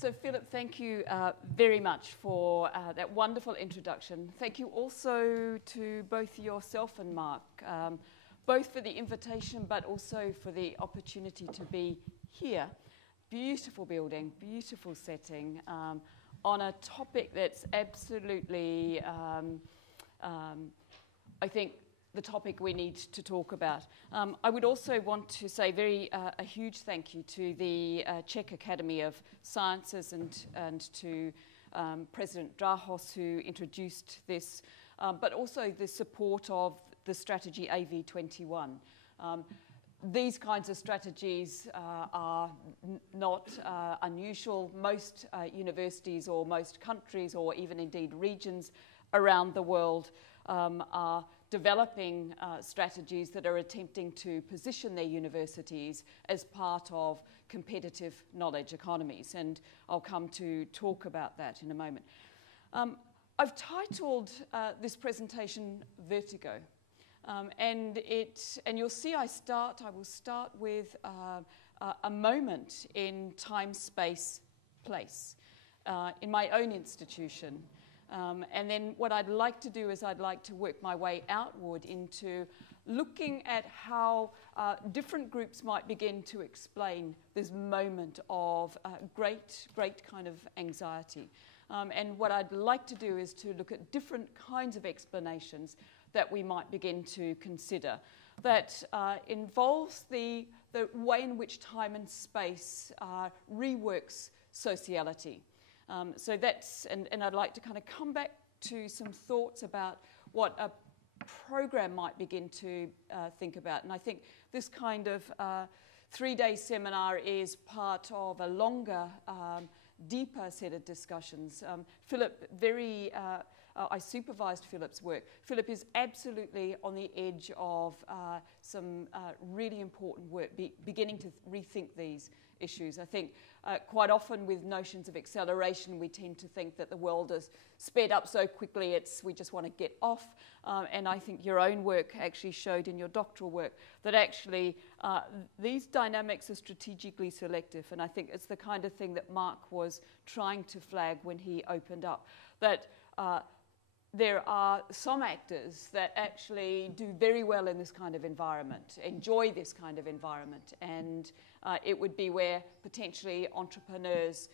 So Philip, thank you very much for that wonderful introduction. Thank you also to both yourself and Mark, both for the invitation but also for the opportunity to be here. Beautiful building, beautiful setting, on a topic that's absolutely, I think, the topic we need to talk about. I would also want to say a huge thank you to the Czech Academy of Sciences and to President Drahos, who introduced this, but also the support of the strategy AV21. These kinds of strategies are not unusual. Most universities or most countries or even indeed regions around the world are developing strategies that are attempting to position their universities as part of competitive knowledge economies. And I'll come to talk about that in a moment. I've titled this presentation Vertigo. And you'll see I will start with a moment in time, space, place in my own institution. And then what I'd like to do is I'd like to work my way outward into looking at how different groups might begin to explain this moment of great kind of anxiety. And what I'd like to do is to look at different kinds of explanations that we might begin to consider that involves the way in which time and space reworks sociality. So that's, and I'd like to kind of come back to some thoughts about what a program might begin to think about. And I think this kind of 3-day seminar is part of a longer, deeper set of discussions. Philip, I supervised Philip's work. Philip is absolutely on the edge of some really important work, beginning to rethink these issues. I think quite often with notions of acceleration, we tend to think that the world is sped up so quickly, we just want to get off. And I think your own work actually showed in your doctoral work that actually these dynamics are strategically selective. And I think it's the kind of thing that Mark was trying to flag when he opened up, that there are some actors that actually do very well in this kind of environment, enjoy this kind of environment, and it would be where potentially entrepreneurs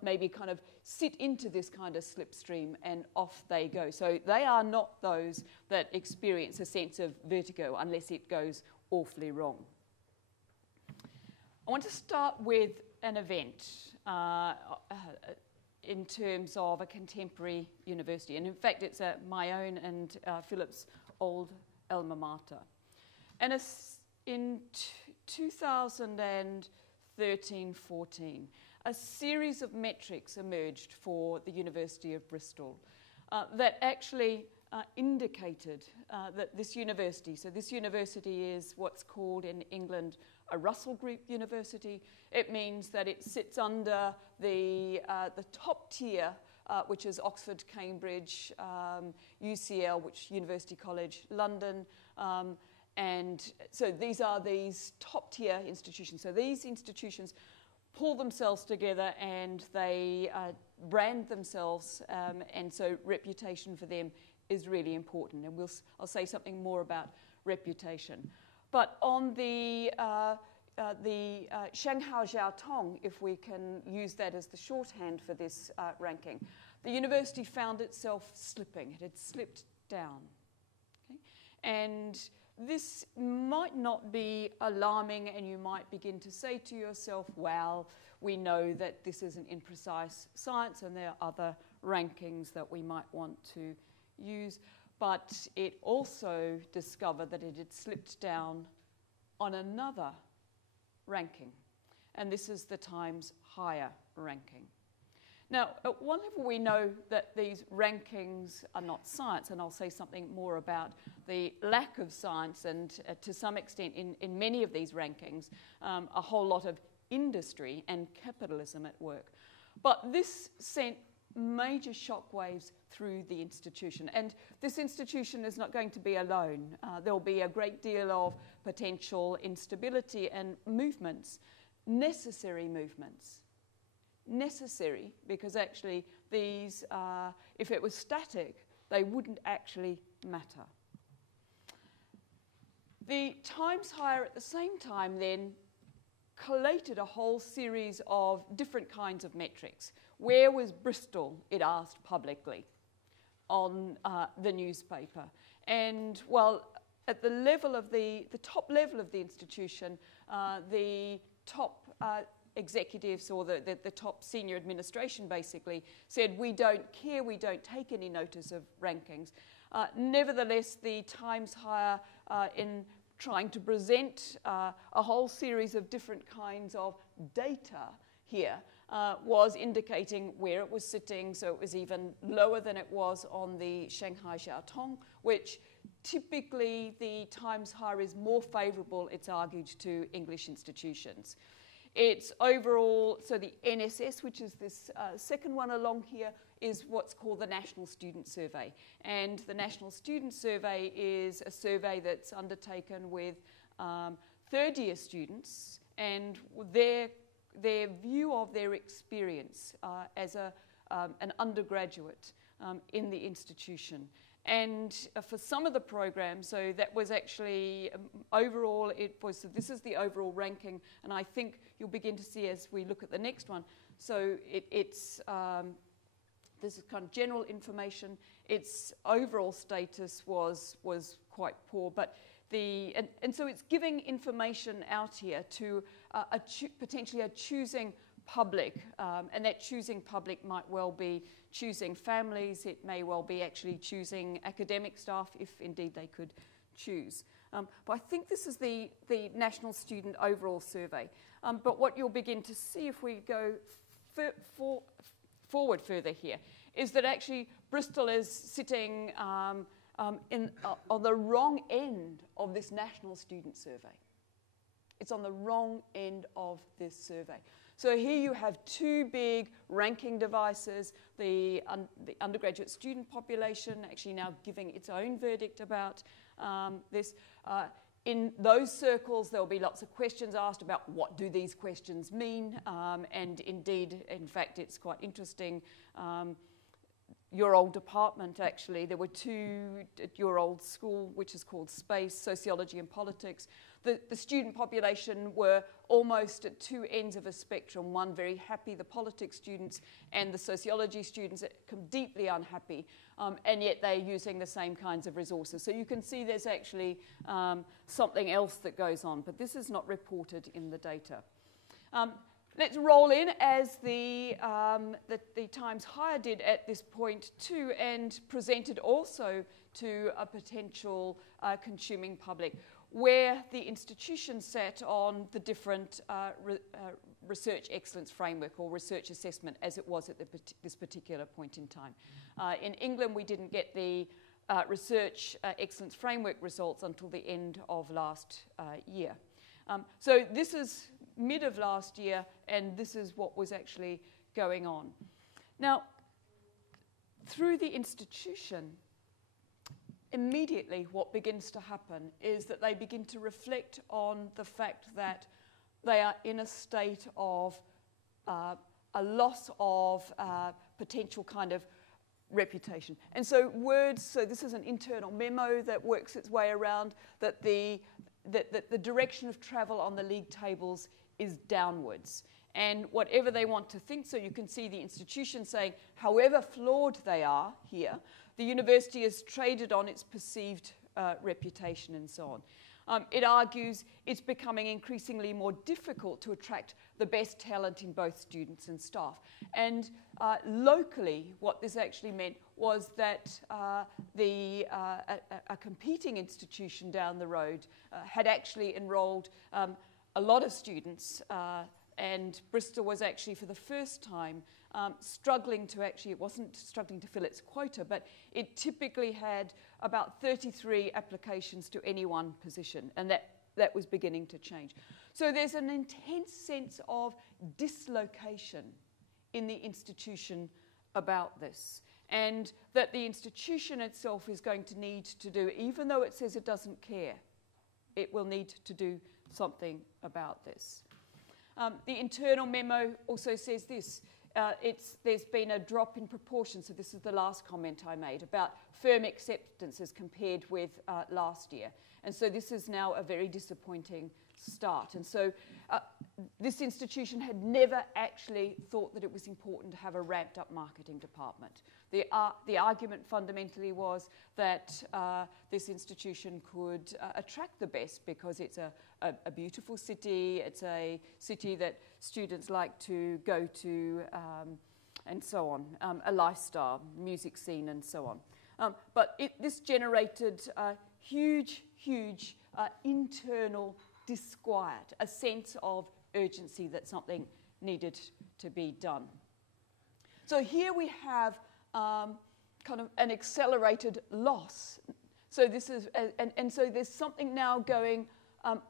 maybe kind of sit into this kind of slipstream and off they go. So they are not those that experience a sense of vertigo unless it goes awfully wrong. I want to start with an event in terms of a contemporary university. And in fact, it's my own and Philip's old alma mater. And in 2013-14, a series of metrics emerged for the University of Bristol that actually indicated that this university, so this university is what's called in England a Russell Group university. It means that it sits under the top tier, which is Oxford, Cambridge, UCL, which University College London, and so these are these top tier institutions. So these institutions pull themselves together and they brand themselves, and so reputation for them is really important. And I'll say something more about reputation. But on the Shanghai Jiaotong, if we can use that as the shorthand for this ranking, the university found itself slipping. It had slipped down. Okay? And this might not be alarming, and you might begin to say to yourself, well, we know that this is an imprecise science and there are other rankings that we might want to use. But it also discovered that it had slipped down on another ranking, and this is the Times Higher ranking. Now, at one level, we know that these rankings are not science, and I'll say something more about the lack of science and, to some extent, in many of these rankings, a whole lot of industry and capitalism at work. But this sent major shockwaves through the institution, and this institution is not going to be alone. There'll be a great deal of potential instability and movements, necessary movements, necessary, because actually these, if it was static, they wouldn't actually matter. The Times Higher at the same time then collated a whole series of different kinds of metrics. Where was Bristol, it asked publicly, on the newspaper? And, well, at the level of the top level of the institution, the top executives or the top senior administration basically said, we don't care, we don't take any notice of rankings. Nevertheless, the Times Higher, in trying to present a whole series of different kinds of data here, was indicating where it was sitting, so it was even lower than it was on the Shanghai Jiaotong, which typically the Times Higher is more favourable, it's argued, to English institutions. It's overall, so the NSS, which is this second one along here, is what's called the National Student Survey. And the National Student Survey is a survey that's undertaken with third-year students and their view of their experience as an undergraduate in the institution. And for some of the programs, so that was actually overall, so this is the overall ranking, and I think you'll begin to see as we look at the next one. So it's this is kind of general information. Its overall status was quite poor, but and so it's giving information out here to potentially a choosing public, and that choosing public might well be choosing families, it may well be actually choosing academic staff, if indeed they could choose. But I think this is the National Student Overall Survey. But what you'll begin to see if we go forward further here is that actually Bristol is sitting on the wrong end of this National Student Survey. It's on the wrong end of this survey. So here you have two big ranking devices, the undergraduate student population actually now giving its own verdict about this. In those circles, there will be lots of questions asked about what do these questions mean, and indeed, in fact, it's quite interesting. Your old department, actually, there were two at your old school, which is called Space, Sociology and Politics. The student population were almost at two ends of a spectrum, one very happy, the politics students, and the sociology students deeply unhappy, and yet they're using the same kinds of resources. So you can see there's actually something else that goes on, but this is not reported in the data. Let's roll in as the Times Higher did at this point too, and presented also to a potential consuming public, where the institution sat on the different research excellence framework or research assessment as it was at this particular point in time. In England, we didn't get the research excellence framework results until the end of last year. So this is mid of last year, and this is what was actually going on. Now, through the institution, immediately what begins to happen is that they begin to reflect on the fact that they are in a state of a loss of potential kind of reputation. And so so this is an internal memo that works its way around that the direction of travel on the league tables is downwards. And whatever they want to think, so you can see the institution saying, however flawed they are here, the university is traded on its perceived reputation and so on. It argues it's becoming increasingly more difficult to attract the best talent in both students and staff. And locally, what this actually meant was that a competing institution down the road had actually enrolled a lot of students, and Bristol was actually for the first time struggling to actually, it wasn't struggling to fill its quota, but it typically had about 33 applications to any one position, and that was beginning to change. So there's an intense sense of dislocation in the institution about this, and that the institution itself is going to need to do, even though it says it doesn't care, it will need to do something about this. The internal memo also says this. There's been a drop in proportion, so this is the last comment I made, about firm acceptance as compared with last year. And so this is now a very disappointing start. And so this institution had never actually thought that it was important to have a ramped up marketing department. The argument fundamentally was that this institution could attract the best because it's a beautiful city, it's a city that students like to go to, and so on, a lifestyle, music scene, and so on. But this generated huge internal disquiet, a sense of urgency that something needed to be done. So here we have kind of an accelerated loss. So this is, and so there's something now going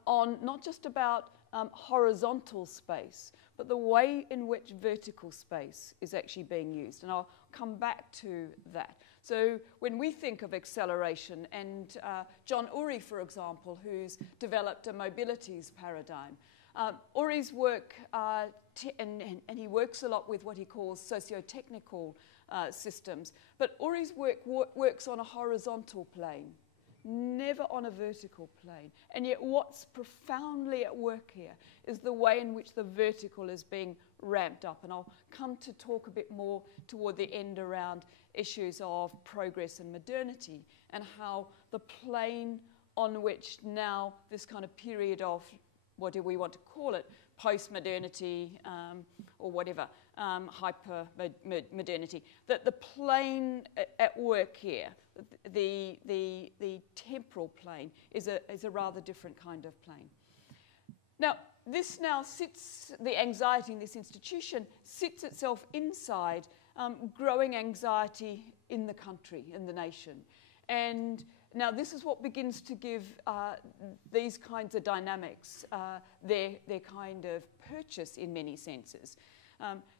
on, not just about horizontal space, but the way in which vertical space is actually being used. And I'll come back to that. So when we think of acceleration, and John Uri, for example, who's developed a mobilities paradigm, Uri's work, and he works a lot with what he calls socio-technical systems, but Uri's work works on a horizontal plane, never on a vertical plane. And yet what's profoundly at work here is the way in which the vertical is being ramped up. And I'll come to talk a bit more toward the end around issues of progress and modernity, and how the plane on which now this kind of period of, what do we want to call it, post-modernity or whatever, hyper-modernity, that the plane at work here, the temporal plane, is a rather different kind of plane. Now, this now sits, the anxiety in this institution sits itself inside growing anxiety in the country, in the nation. And now this is what begins to give these kinds of dynamics their kind of purchase in many senses.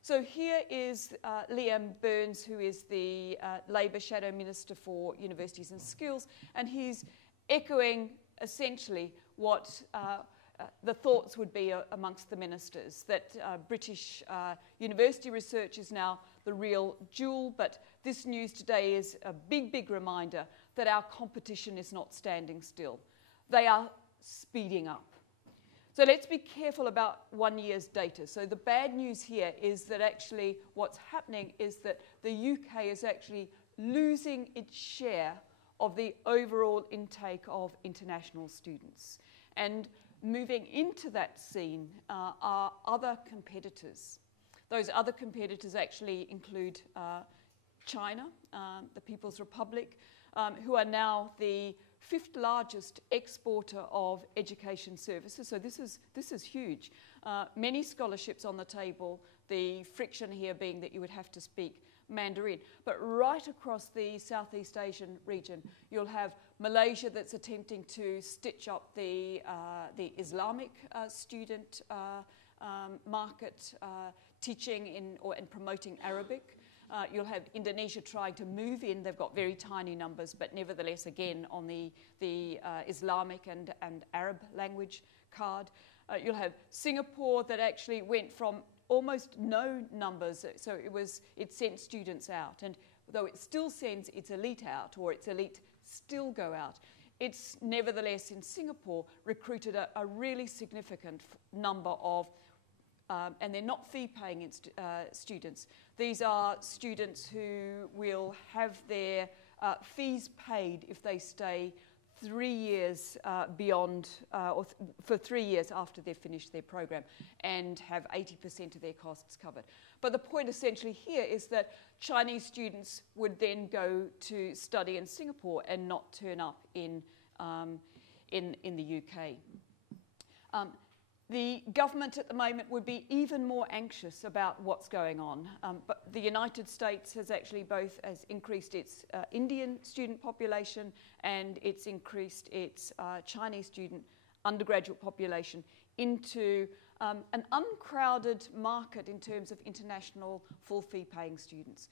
So here is Liam Burns, who is the Labour Shadow Minister for Universities and Skills, and he's echoing essentially what the thoughts would be amongst the ministers, that British university research is now the real jewel, but this news today is a big reminder that our competition is not standing still. They are speeding up. So let's be careful about 1 year's data. So the bad news here is that actually what's happening is that the UK is actually losing its share of the overall intake of international students. And moving into that scene are other competitors. Those other competitors actually include China, the People's Republic, who are now the 5th largest exporter of education services. So this is huge. Many scholarships on the table, the friction here being that you would have to speak Mandarin. But right across the Southeast Asian region, you'll have Malaysia that's attempting to stitch up the Islamic student market, teaching and promoting Arabic. You'll have Indonesia trying to move in. They've got very tiny numbers, but nevertheless, again, on the Islamic and Arab language card. You'll have Singapore that actually went from almost no numbers, so it sent students out. And though it still sends its elite out, or its elite still go out, it's nevertheless in Singapore recruited a really significant number of and they're not fee-paying students. These are students who will have their fees paid if they stay 3 years beyond, for 3 years after they've finished their program, and have 80% of their costs covered. But the point essentially here is that Chinese students would then go to study in Singapore and not turn up in the UK. The government at the moment would be even more anxious about what's going on. But the United States has actually has increased its Indian student population, and it's increased its Chinese student undergraduate population into an uncrowded market in terms of international full fee paying students.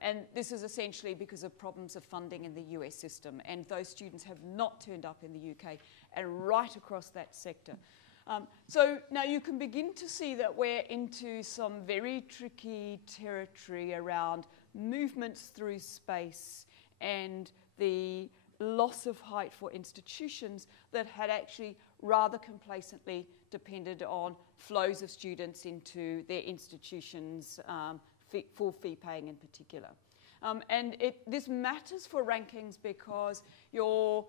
And this is essentially because of problems of funding in the US system, and those students have not turned up in the UK and right across that sector. So now you can begin to see that we're into some very tricky territory around movements through space and the loss of height for institutions that had actually rather complacently depended on flows of students into their institutions, full fee paying in particular. And this matters for rankings because your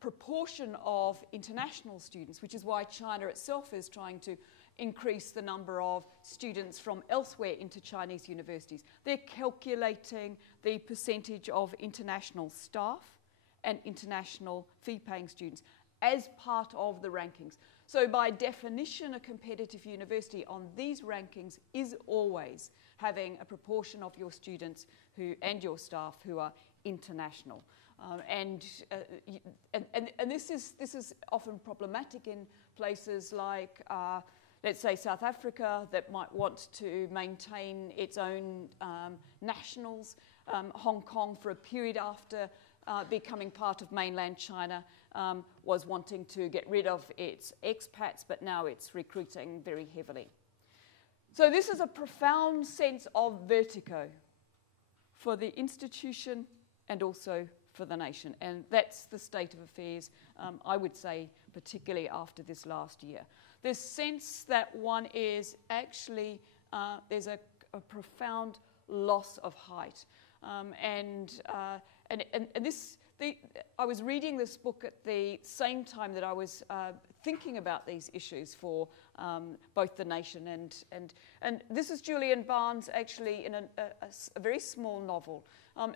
proportion of international students, which is why China itself is trying to increase the number of students from elsewhere into Chinese universities. They're calculating the percentage of international staff and international fee-paying students as part of the rankings. So by definition, a competitive university on these rankings is always having a proportion of your students and your staff who are international. And this is often problematic in places like, let's say, South Africa, that might want to maintain its own nationals. Hong Kong, for a period after becoming part of mainland China, was wanting to get rid of its expats, but now it's recruiting very heavily. So this is a profound sense of vertigo for the institution and also for the nation. And that's the state of affairs, I would say, particularly after this last year. This sense that one is actually, there's a profound loss of height. I was reading this book at the same time that I was thinking about these issues for both the nation and this is Julian Barnes actually in a very small novel,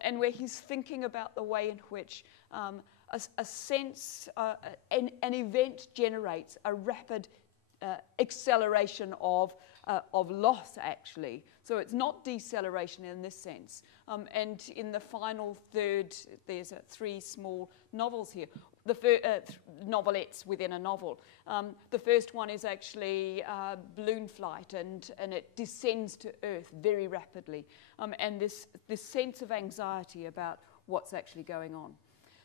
and where he's thinking about the way in which a sense, an event generates a rapid acceleration of loss, actually. So it's not deceleration in this sense. And in the final third, there's three small novels here. Novelettes within a novel. The first one is actually balloon flight, and it descends to Earth very rapidly. And this sense of anxiety about what's actually going on.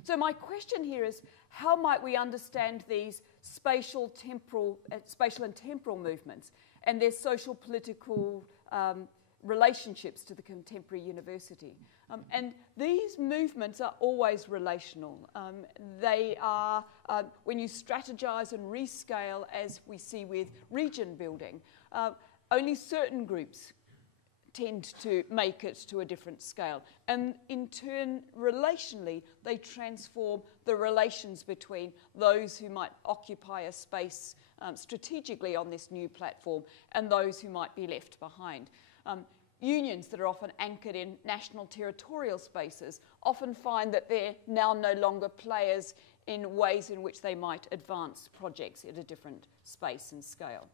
So my question here is, how might we understand these spatial and temporal movements and their social political relationships to the contemporary university? And these movements are always relational. They are, when you strategize and rescale, as we see with region building, only certain groups tend to make it to a different scale. And in turn, relationally, they transform the relations between those who might occupy a space strategically on this new platform and those who might be left behind. Unions that are often anchored in national territorial spaces often find that they're now no longer players in ways in which they might advance projects at a different space and scale.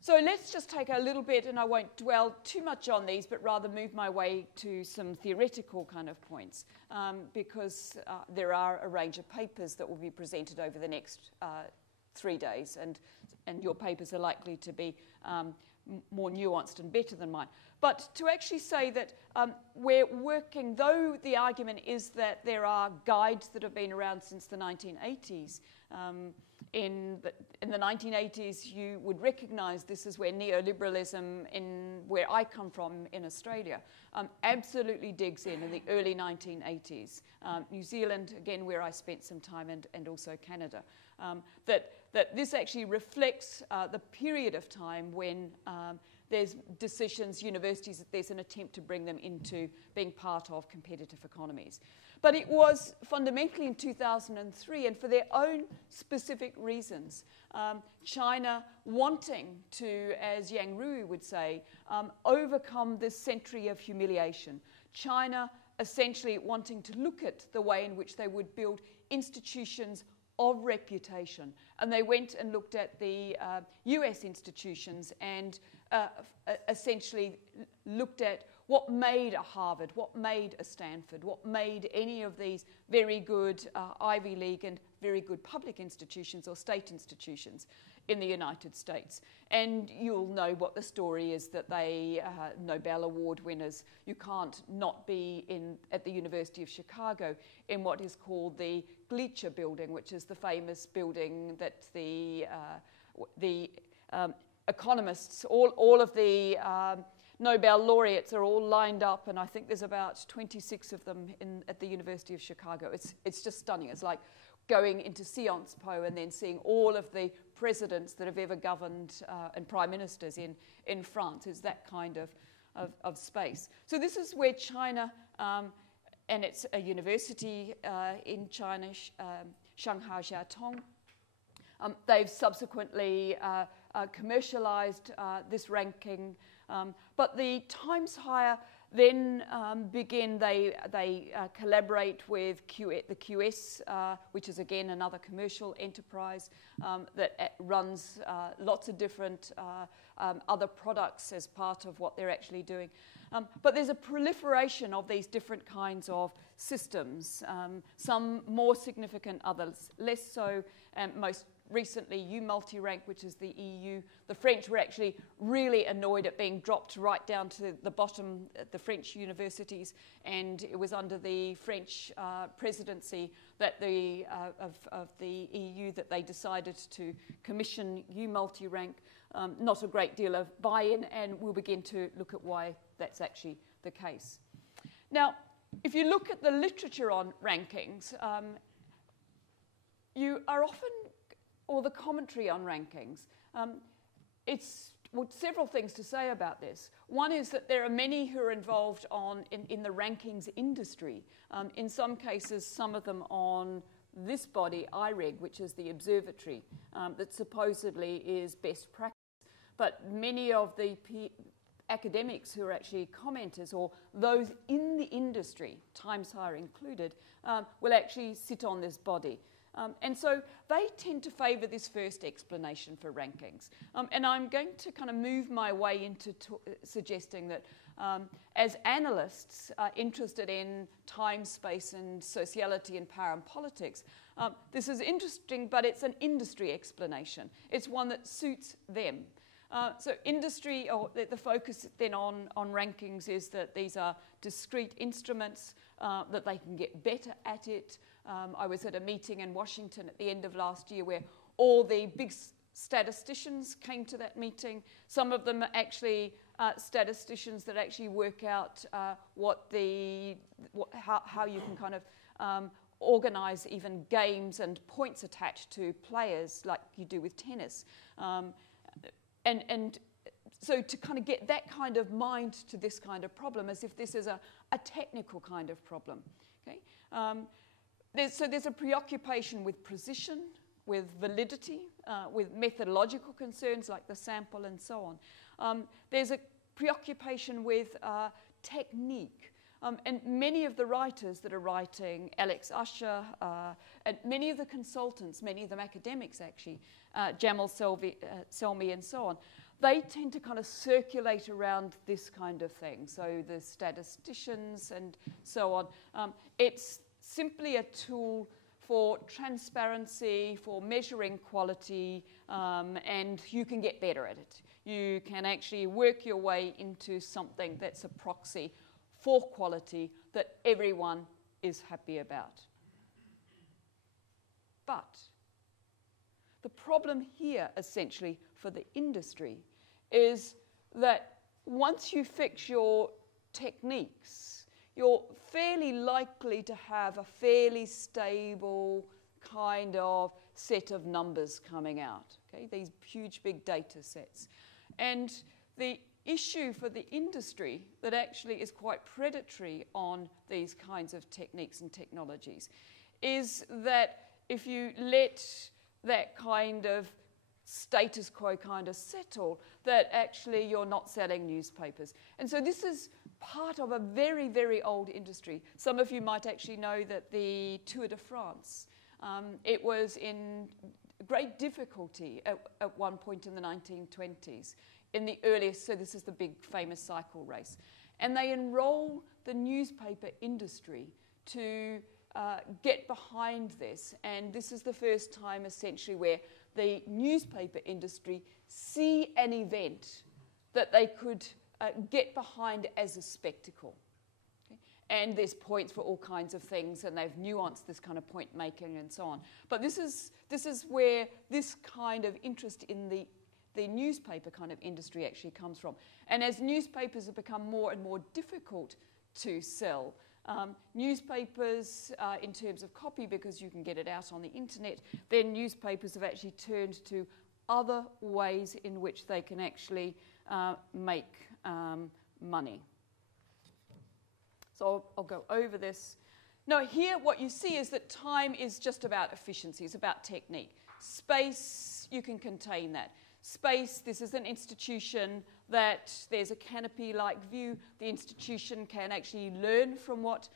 So let's just take a little bit, and I won't dwell too much on these, but rather move my way to some theoretical kind of points, because there are a range of papers that will be presented over the next 3 days, and your papers are likely to be more nuanced and better than mine. But to actually say that we're working, though the argument is that there are guides that have been around since the 1980s, in the 1980s, you would recognise this is where neoliberalism, where I come from in Australia, absolutely digs in the early 1980s. New Zealand, again, where I spent some time, and also Canada. That this actually reflects the period of time when there's decisions, universities, that there's an attempt to bring them into being part of competitive economies. But it was fundamentally in 2003, and for their own specific reasons, China wanting to, as Yang Rui would say, overcome this century of humiliation. China essentially wanting to look at the way in which they would build institutions of reputation. And they went and looked at the US institutions and essentially looked at what made a Harvard, what made a Stanford, what made any of these very good Ivy League and very good public institutions or state institutions in the United States. And you'll know what the story is, that they Nobel Award winners. You can't not be at the University of Chicago in what is called the Gleacher Building, which is the famous building that the economists, all of the Nobel laureates are all lined up, and I think there's about 26 of them at the University of Chicago. It's just stunning. It's like going into Sciences Po and then seeing all of the presidents that have ever governed and prime ministers in France. It's that kind of space. So this is where China, and it's a university in China, Shanghai Jiaotong. They've subsequently commercialized this ranking, but the Times Higher then begin, they collaborate with the QS, which is again another commercial enterprise that runs lots of different other products as part of what they're actually doing. But there's a proliferation of these different kinds of systems, some more significant, others less so, and most recently U-multi-rank, which is the EU. The French were actually really annoyed at being dropped right down to the bottom at the French universities, and it was under the French presidency that of the EU that they decided to commission U-multi-rank. Not a great deal of buy-in, and we'll begin to look at why that's actually the case. Now, if you look at the literature on rankings, you are often, or the commentary on rankings, it's several things to say about this. One is that there are many who are involved in the rankings industry. In some cases, some of them on this body, IREG, which is the observatory that supposedly is best practice. But many of the academics who are actually commenters, or those in the industry, Times Higher included, will actually sit on this body. And so they tend to favour this first explanation for rankings. And I'm going to kind of move my way into suggesting that as analysts interested in time, space, and sociality and power and politics, this is interesting, but it's an industry explanation. It's one that suits them. So industry, or the focus then on rankings is that these are discrete instruments, that they can get better at it. I was at a meeting in Washington at the end of last year where all the big statisticians came to that meeting. Some of them are actually statisticians that actually work out how you can kind of organise even games and points attached to players like you do with tennis. And so to kind of get that kind of mind to this kind of problem as if this is a technical kind of problem. Okay? There's a preoccupation with precision, with validity, with methodological concerns like the sample and so on. There's a preoccupation with technique. And many of the writers that are writing, Alex Usher, and many of the consultants, many of them academics actually, Jamal Selmi and so on, they tend to kind of circulate around this kind of thing. So the statisticians and so on. It's simply a tool for transparency, for measuring quality, and you can get better at it. You can actually work your way into something that's a proxy for quality that everyone is happy about. But the problem here, essentially, for the industry is that once you fix your techniques, you're fairly likely to have a fairly stable kind of set of numbers coming out, okay? These huge big data sets. And the issue for the industry that actually is quite predatory on these kinds of techniques and technologies is that if you let that kind of status quo kind of settle, that actually you're not selling newspapers. And so this is part of a very, very old industry. Some of you might actually know that the Tour de France, it was in great difficulty at one point in the 1920s, in the earliest, so this is the big famous cycle race. And they enroll the newspaper industry to get behind this, and this is the first time essentially where the newspaper industry see an event that they could get behind as a spectacle. Okay? And there's points for all kinds of things, and they've nuanced this kind of point making and so on. But this is where this kind of interest in the newspaper kind of industry actually comes from. And as newspapers have become more and more difficult to sell, newspapers in terms of copy, because you can get it out on the internet, then newspapers have actually turned to other ways in which they can actually make money. So I'll go over this. Now here what you see is that time is just about efficiency, it's about technique. Space, you can contain that. Space, this is an institution that there's a canopy-like view. The institution can actually learn from what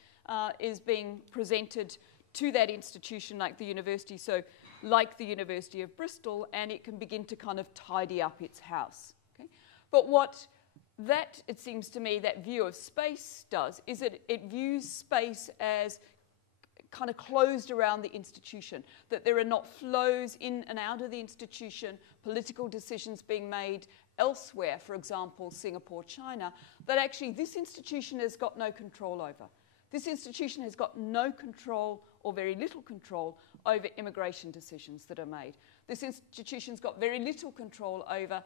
is being presented to that institution, like the university, so like the University of Bristol, and it can begin to kind of tidy up its house. Okay? But what that, it seems to me, that view of space does is that it views space as kind of closed around the institution, that there are not flows in and out of the institution, political decisions being made elsewhere, for example, Singapore, China, that actually this institution has got no control over. This institution has got no control or very little control over immigration decisions that are made. This institution's got very little control over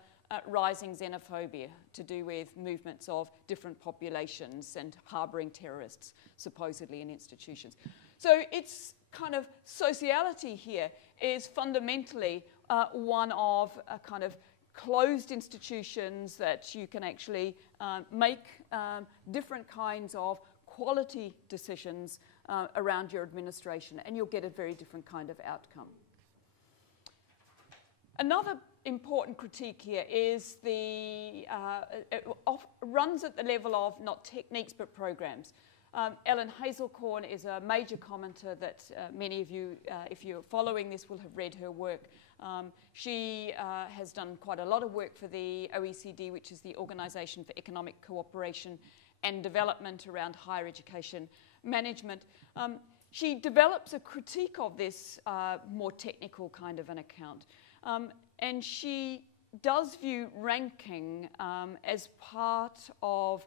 rising xenophobia to do with movements of different populations and harbouring terrorists, supposedly in institutions. So its kind of sociality here is fundamentally one of a kind of closed institutions that you can actually make different kinds of quality decisions around your administration, and you'll get a very different kind of outcome. Another important critique here is it runs at the level of not techniques but programs. Ellen Hazelcorn is a major commenter that many of you, if you're following this, will have read her work. She has done quite a lot of work for the OECD, which is the Organisation for Economic Cooperation and Development around higher education management. She develops a critique of this more technical kind of an account. And she does view ranking as part of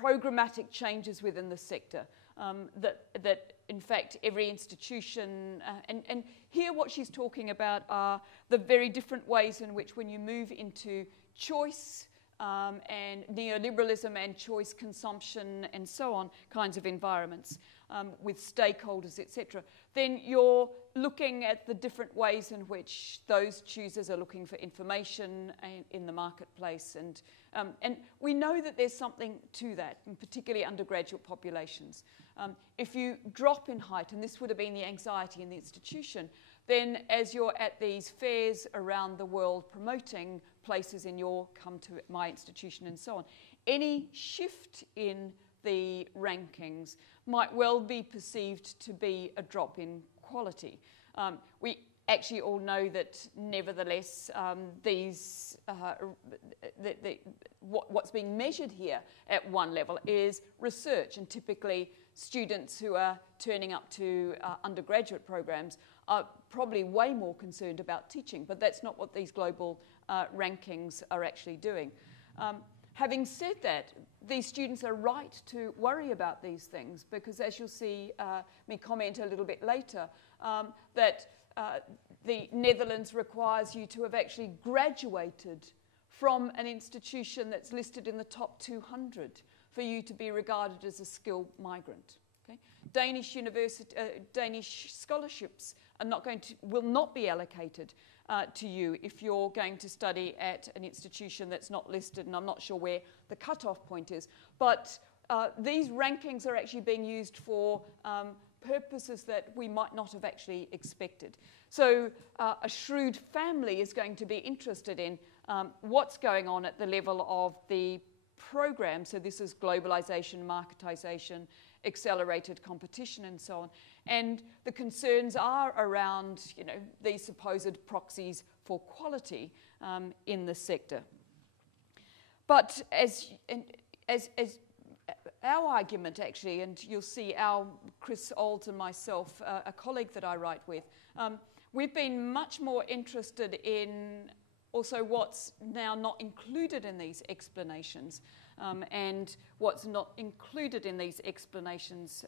programmatic changes within the sector, that in fact every institution, and here what she's talking about are the very different ways in which when you move into choice and neoliberalism and choice consumption and so on kinds of environments with stakeholders, etc., then you're looking at the different ways in which those choosers are looking for information in the marketplace. And we know that there's something to that, and particularly undergraduate populations. If you drop in height, and this would have been the anxiety in the institution, then as you're at these fairs around the world promoting places in your come to my institution and so on, any shift in the rankings might well be perceived to be a drop in quality. We actually all know that nevertheless what's being measured here at one level is research, and typically students who are turning up to undergraduate programs are probably way more concerned about teaching, but that's not what these global rankings are actually doing. Having said that, these students are right to worry about these things because, as you'll see me comment a little bit later, that the Netherlands requires you to have actually graduated from an institution that's listed in the top 200 for you to be regarded as a skilled migrant. Okay? Danish scholarships are will not be allocated to you if you're going to study at an institution that's not listed, and I'm not sure where the cutoff point is. But these rankings are actually being used for purposes that we might not have actually expected. So a shrewd family is going to be interested in what's going on at the level of the program. So this is globalization, marketization, accelerated competition, and so on. And the concerns are around, these supposed proxies for quality in the sector. But as our argument, actually, and you'll see Chris Olds and myself, a colleague that I write with, we've been much more interested in also what's now not included in these explanations. And what's not included in these explanations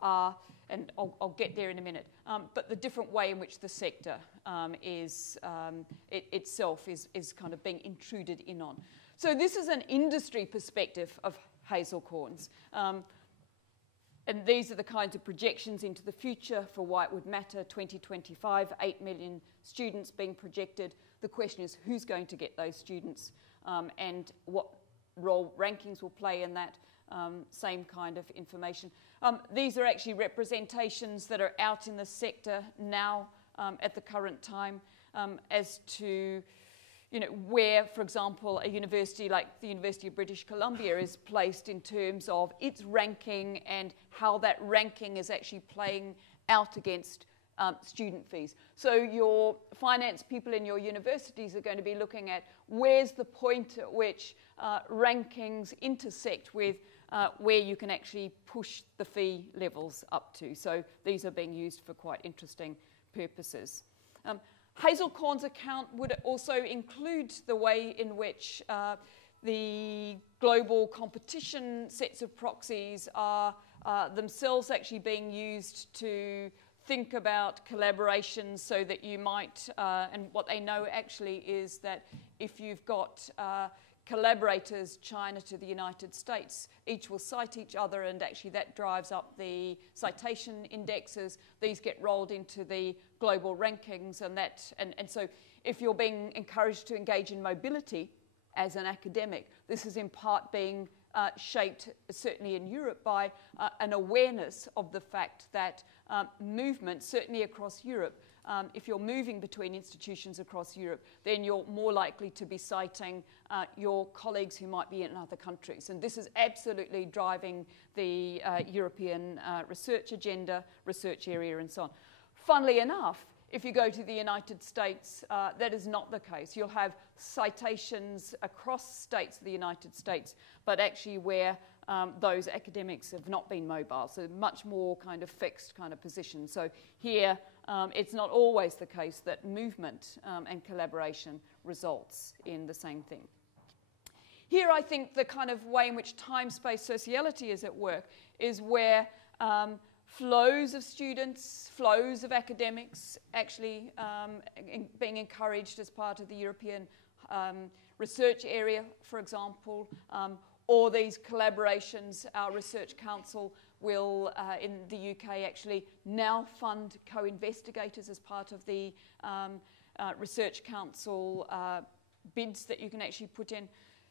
are, and I'll get there in a minute, but the different way in which the sector itself is kind of being intruded in on. So this is an industry perspective of Hazelcorns. And these are the kinds of projections into the future for why it would matter. 2025, 8 million students being projected. The question is who's going to get those students and what role rankings will play in that. Same kind of information. These are actually representations that are out in the sector now at the current time as to where, for example, a university like the University of British Columbia is placed in terms of its ranking and how that ranking is actually playing out against student fees. So your finance people in your universities are going to be looking at where's the point at which rankings intersect with where you can actually push the fee levels up to. So these are being used for quite interesting purposes. Hazelcorn's account would also include the way in which the global competition sets of proxies are themselves actually being used to think about collaborations so that you might, and what they know actually is that if you've got collaborators, China to the United States, each will cite each other, and actually that drives up the citation indexes. These get rolled into the global rankings, and so if you're being encouraged to engage in mobility as an academic, this is in part being shaped, certainly in Europe, by an awareness of the fact that movement, certainly across Europe, if you're moving between institutions across Europe, then you're more likely to be citing your colleagues who might be in other countries. And this is absolutely driving the European research agenda, research area, and so on. Funnily enough, if you go to the United States, that is not the case. You'll have citations across states of the United States, but actually where those academics have not been mobile, so much more kind of fixed kind of position. So here, it's not always the case that movement and collaboration results in the same thing. Here, I think the kind of way in which time-space sociality is at work is where flows of students, flows of academics actually being encouraged as part of the European research area, for example, or these collaborations. Our research council will, in the UK, actually now fund co-investigators as part of the research council bids that you can actually put in.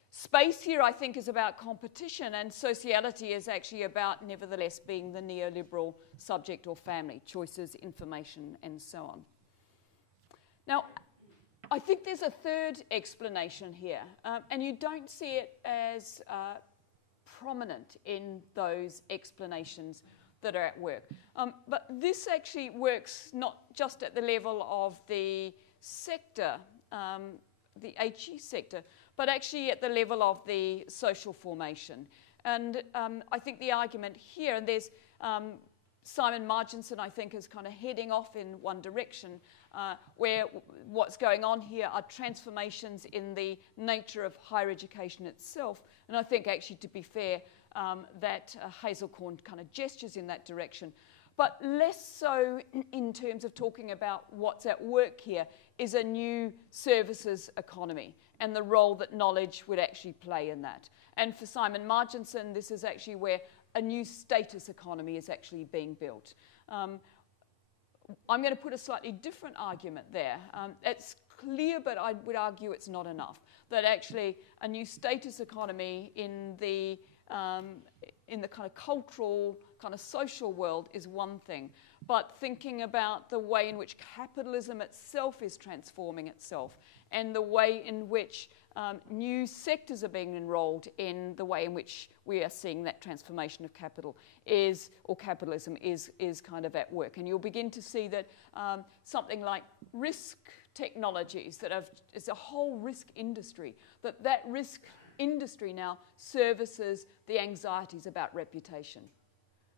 Space here, I think, is about competition, and sociality is actually about, nevertheless, being the neoliberal subject or family, choices, information, and so on. Now, I think there's a third explanation here, and you don't see it as prominent in those explanations that are at work. But this actually works not just at the level of the sector, the HE sector, but actually at the level of the social formation. And I think the argument here, and there's Simon Marginson, I think, is kind of heading off in one direction, where what's going on here are transformations in the nature of higher education itself. And I think, actually, to be fair, that Hazelcorn kind of gestures in that direction. But less so in terms of talking about what's at work here is a new services economy and the role that knowledge would actually play in that. And for Simon Marginson, this is actually where a new status economy is actually being built. I'm going to put a slightly different argument there. It's clear, but I would argue it's not enough, that actually a new status economy in the kind of cultural, kind of social world is one thing, but thinking about the way in which capitalism itself is transforming itself and the way in which new sectors are being enrolled in the way in which we are seeing that transformation of capital capitalism is kind of at work. And you'll begin to see that something like risk technologies, it's a whole risk industry, that risk industry now services the anxieties about reputation,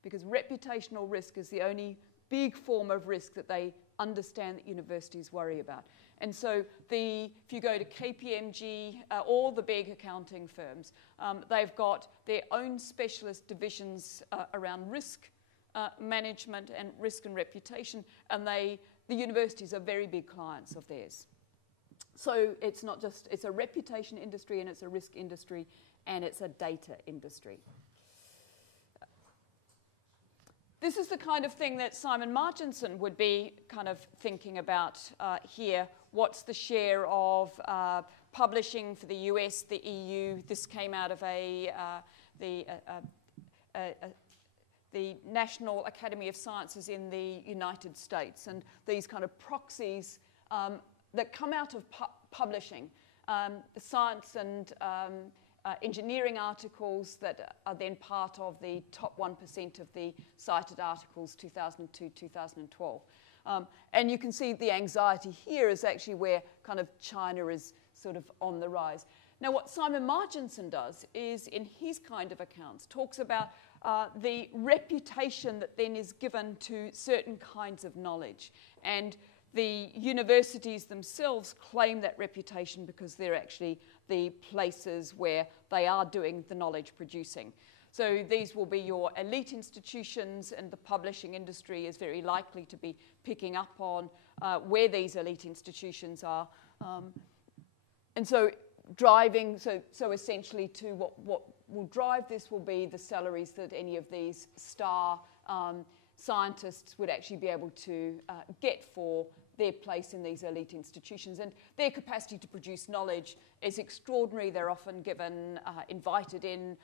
because reputational risk is the only big form of risk that they understand that universities worry about. And so if you go to KPMG, all the big accounting firms, they've got their own specialist divisions around risk management and risk and reputation, and the universities are very big clients of theirs. So it's not just, it's a reputation industry, and it's a risk industry, and it's a data industry. This is the kind of thing that Simon Marginson would be kind of thinking about here. What's the share of publishing for the US, the EU? This came out of the National Academy of Sciences in the United States, and these kind of proxies that come out of publishing, the science and engineering articles that are then part of the top 1% of the cited articles 2002-2012. And you can see the anxiety here is actually where kind of China is sort of on the rise. Now what Simon Marginson does is, in his kind of accounts, talks about the reputation that then is given to certain kinds of knowledge. And the universities themselves claim that reputation because they're actually the places where they are doing the knowledge producing. So these will be your elite institutions, and the publishing industry is very likely to be picking up on where these elite institutions are. And so driving, so essentially to what will drive this will be the salaries that any of these star scientists would actually be able to get for their place in these elite institutions. And their capacity to produce knowledge is extraordinary. They're often given, invited in,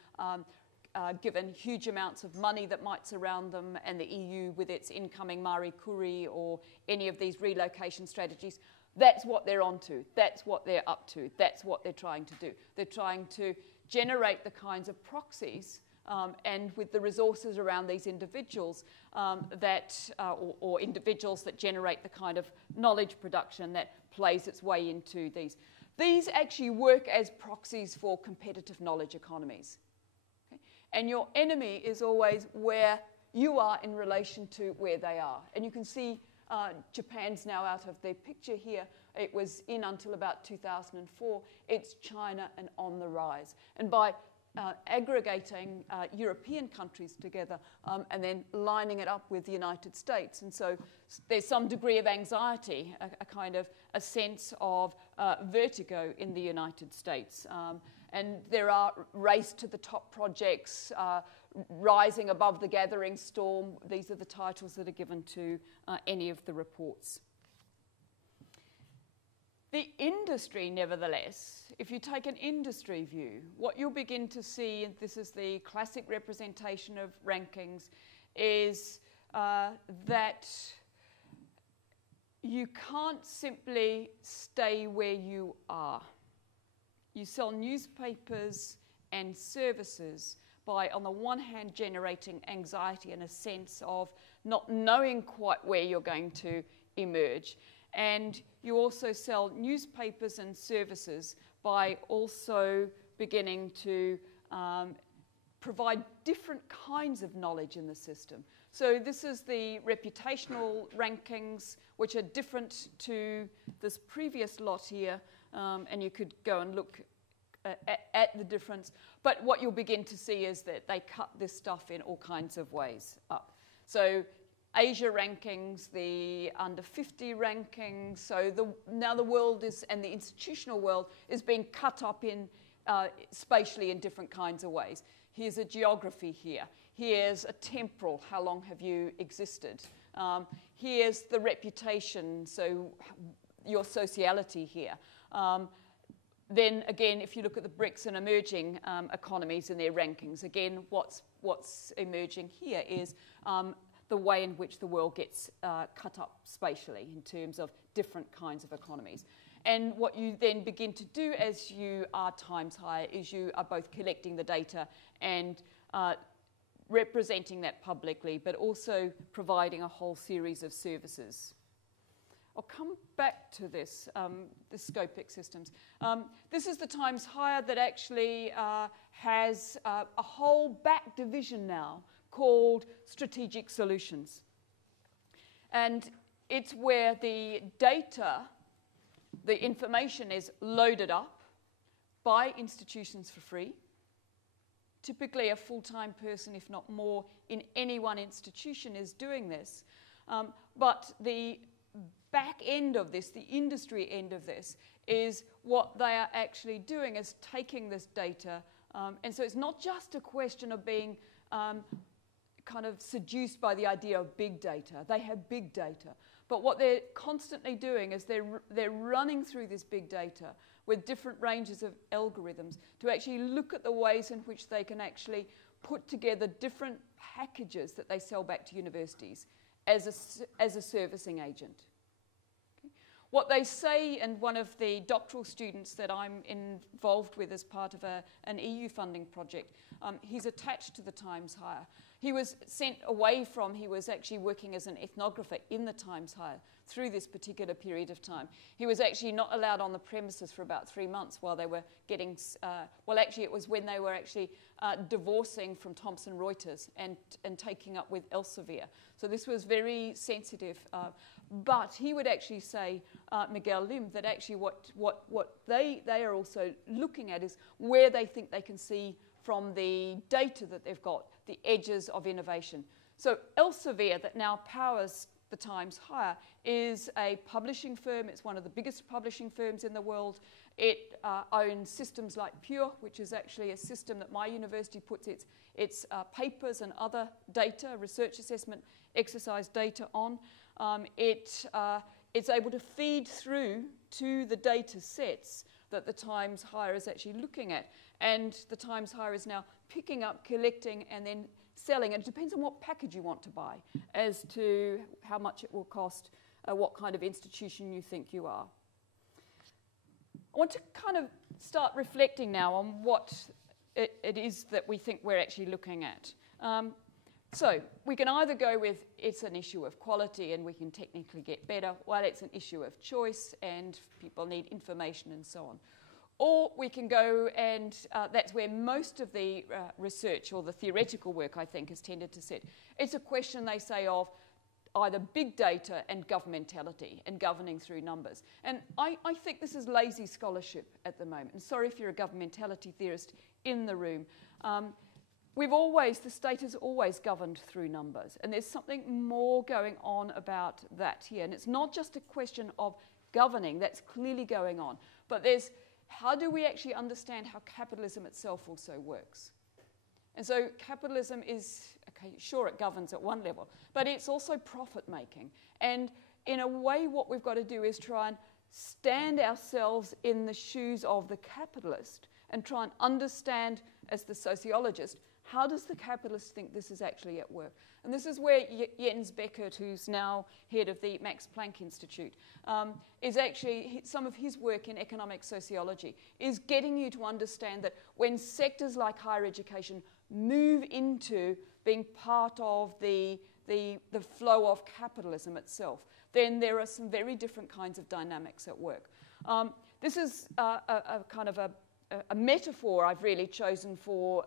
given huge amounts of money that might surround them, and the EU with its incoming Marie Curie or any of these relocation strategies, that's what they're onto. That's what they're up to. That's what they're trying to do. They're trying to generate the kinds of proxies and with the resources around these individuals or individuals that generate the kind of knowledge production that plays its way into these. These actually work as proxies for competitive knowledge economies. Okay? And your enemy is always where you are in relation to where they are. And you can see Japan's now out of the picture here. It was in until about 2004. It's China and on the rise. And by aggregating European countries together and then lining it up with the United States. And so there's some degree of anxiety, a kind of a sense of vertigo in the United States. And there are race to the top projects, rising above the gathering storm. These are the titles that are given to any of the reports. The industry, nevertheless, if you take an industry view, what you'll begin to see, and this is the classic representation of rankings, is that you can't simply stay where you are. You sell newspapers and services by, on the one hand, generating anxiety and a sense of not knowing quite where you're going to emerge. And you also sell newspapers and services by also beginning to provide different kinds of knowledge in the system. So this is the reputational rankings, which are different to this previous lot here, and you could go and look at the difference. But what you'll begin to see is that they cut this stuff in all kinds of ways up. So Asia rankings, the under 50 rankings, so now the world is, and the institutional world is being cut up in spatially in different kinds of ways. Here's a geography here. Here's a temporal, how long have you existed? Here's the reputation, so your sociality here. Then again, if you look at the BRICS and emerging economies and their rankings, again, what's emerging here is the way in which the world gets cut up spatially in terms of different kinds of economies. And what you then begin to do as you are times higher is you are both collecting the data and representing that publicly, but also providing a whole series of services. I'll come back to this, the scopic systems. This is the times higher that actually has a whole back division now called strategic solutions. And it's where the data, the information is loaded up by institutions for free. Typically a full-time person, if not more, in any one institution is doing this. But the back end of this, the industry end of this, is what they are actually doing is taking this data. And so it's not just a question of being kind of seduced by the idea of big data. They have big data. But what they're constantly doing is they're running through this big data with different ranges of algorithms to actually look at the ways in which they can actually put together different packages that they sell back to universities as a servicing agent. Okay. What they say, and one of the doctoral students that I'm involved with as part of an EU funding project, he's attached to the Times Higher. He was sent away from, he was actually working as an ethnographer in the Times Higher through this particular period of time. He was actually not allowed on the premises for about 3 months while they were getting, well actually it was when they were actually divorcing from Thomson Reuters and taking up with Elsevier. So this was very sensitive. But he would actually say, Miguel Lim, that actually what they are also looking at is where they think they can see from the data that they've got, the edges of innovation. So Elsevier, that now powers the Times Higher, is a publishing firm. It's one of the biggest publishing firms in the world. It owns systems like Pure, which is actually a system that my university puts its papers and other data, research assessment exercise data on. It's able to feed through to the data sets that the Times Higher is actually looking at. And the Times Higher is now picking up, collecting, and then selling. And it depends on what package you want to buy as to how much it will cost, what kind of institution you think you are. I want to kind of start reflecting now on what it is that we think we're actually looking at. So we can either go with it's an issue of quality and we can technically get better, while it's an issue of choice and people need information and so on. Or we can go, and that's where most of the research or the theoretical work, I think, has tended to sit. It's a question, they say, of either big data and governmentality and governing through numbers. And I think this is lazy scholarship at the moment. And sorry if you're a governmentality theorist in the room. The state has always governed through numbers. And there's something more going on about that here. And it's not just a question of governing, that's clearly going on. But there's how do we actually understand how capitalism itself also works? And so capitalism is, okay, sure, it governs at one level, but it's also profit-making. And in a way, what we've got to do is try and stand ourselves in the shoes of the capitalist and try and understand, as the sociologist, how does the capitalist think this is actually at work? And this is where Jens Beckert, who's now head of the Max Planck Institute, is actually, some of his work in economic sociology is getting you to understand that when sectors like higher education move into being part of the flow of capitalism itself, then there are some very different kinds of dynamics at work. This is a kind of a metaphor I've really chosen for